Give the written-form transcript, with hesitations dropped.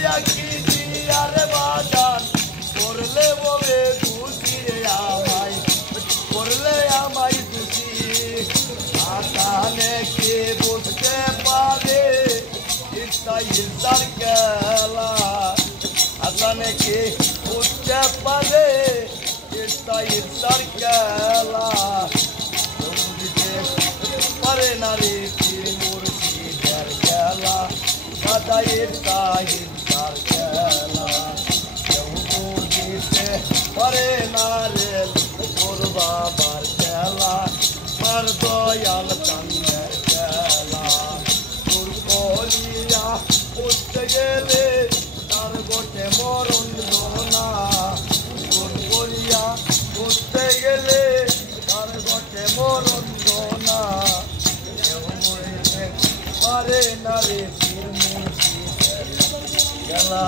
কি দিয়ারে বাজান করলে বলে খুশি রে আমায় করলে আমায় খুশি আকানে কে বুঝতে পারে ইসার খেলা আকানে কে বুঝতে পারে ইসার খেলা বুঝতে পারে না রে পীর মুর্শিদের খেলা গাদাইর তার খেলা কেউ বুঝতে পারে না রে তোর বাবার খেলা আর দয়াল চাঁদের খেলা তোর কলিয়া উঠতে গেলে তার গোটে মরণ না তোর কলিয়া উঠতে গেলে তার গোটে মরণ না কেউ বুঝতে পারে না রে পীর মুর্শিদের খেলা